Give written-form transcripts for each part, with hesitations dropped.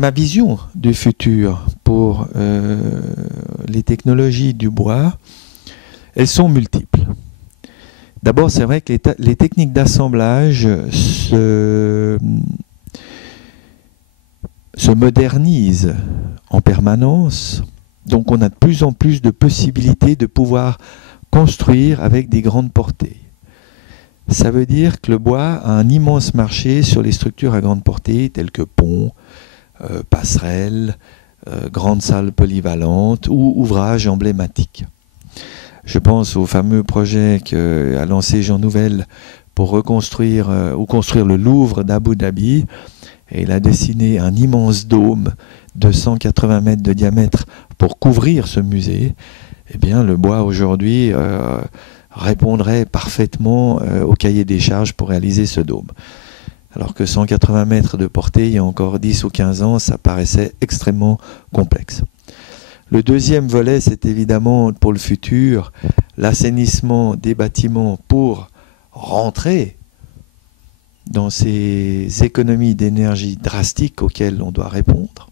ma vision du futur pour les technologies du bois, elles sont multiples. D'abord, c'est vrai que les techniques d'assemblage se modernisent en permanence. Donc on a de plus en plus de possibilités de pouvoir construire avec des grandes portées. Ça veut dire que le bois a un immense marché sur les structures à grande portée, telles que ponts, passerelles, grandes salles polyvalentes ou ouvrages emblématiques. Je pense au fameux projet qu'a lancé Jean Nouvel pour reconstruire ou construire le Louvre d'Abu Dhabi. Et il a dessiné un immense dôme de 180 mètres de diamètre pour couvrir ce musée. Eh bien, le bois aujourd'hui répondrait parfaitement au cahier des charges pour réaliser ce dôme. Alors que 180 mètres de portée, il y a encore 10 ou 15 ans, ça paraissait extrêmement complexe. Le deuxième volet, c'est évidemment pour le futur, l'assainissement des bâtiments pour rentrer dans ces économies d'énergie drastiques auxquelles on doit répondre.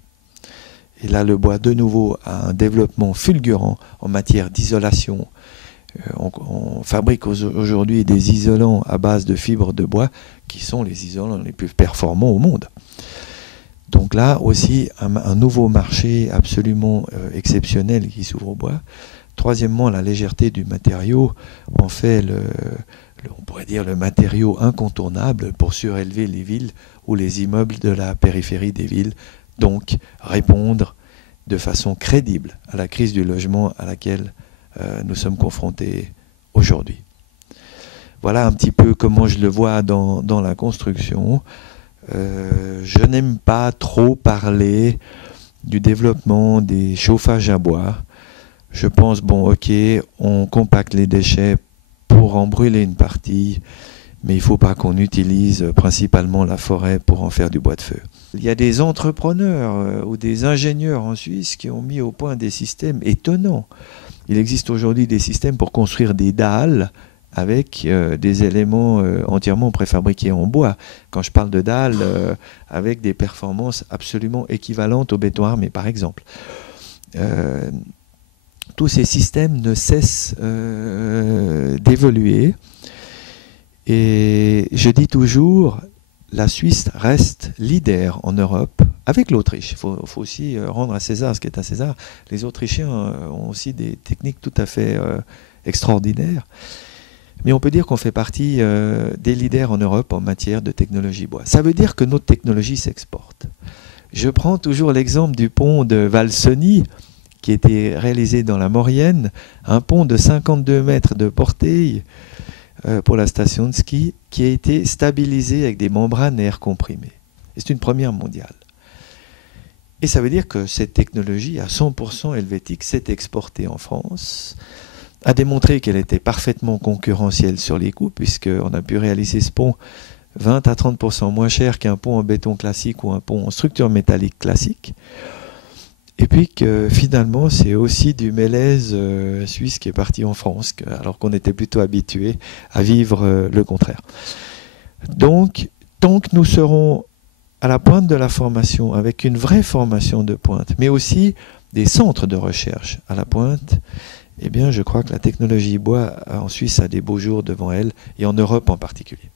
Et là, le bois, de nouveau, a un développement fulgurant en matière d'isolation. On fabrique aujourd'hui des isolants à base de fibres de bois qui sont les isolants les plus performants au monde. Donc là aussi, un nouveau marché absolument exceptionnel qui s'ouvre au bois. Troisièmement, la légèreté du matériau en fait on pourrait dire le matériau incontournable pour surélever les villes ou les immeubles de la périphérie des villes, donc répondre de façon crédible à la crise du logement à laquelle nous sommes confrontés aujourd'hui. Voilà un petit peu comment je le vois dans la construction. Je n'aime pas trop parler du développement des chauffages à bois. Je pense, bon, ok, on compacte les déchets pour en brûler une partie, mais il ne faut pas qu'on utilise principalement la forêt pour en faire du bois de feu. Il y a des entrepreneurs ou des ingénieurs en Suisse qui ont mis au point des systèmes étonnants. Il existe aujourd'hui des systèmes pour construire des dalles avec des éléments entièrement préfabriqués en bois. Quand je parle de dalles, avec des performances absolument équivalentes au béton armé, par exemple. Tous ces systèmes ne cessent d'évoluer. Et je dis toujours, la Suisse reste leader en Europe avec l'Autriche. Il faut aussi rendre à César ce qui est à César. Les Autrichiens ont aussi des techniques tout à fait extraordinaires. Mais on peut dire qu'on fait partie des leaders en Europe en matière de technologie bois. Ça veut dire que notre technologie s'exporte. Je prends toujours l'exemple du pont de Valsony, qui a été réalisé dans la Maurienne, un pont de 52 mètres de portée pour la station de ski, qui a été stabilisé avec des membranes à air comprimé. C'est une première mondiale. Et ça veut dire que cette technologie à 100% helvétique s'est exportée en France, a démontré qu'elle était parfaitement concurrentielle sur les coûts, puisqu'on a pu réaliser ce pont 20 à 30% moins cher qu'un pont en béton classique ou un pont en structure métallique classique. Et puis que finalement, c'est aussi du mélèze suisse qui est parti en France, alors qu'on était plutôt habitué à vivre le contraire. Donc, tant que nous serons à la pointe de la formation, avec une vraie formation de pointe, mais aussi des centres de recherche à la pointe, eh bien, je crois que la technologie bois en Suisse a des beaux jours devant elle, et en Europe en particulier.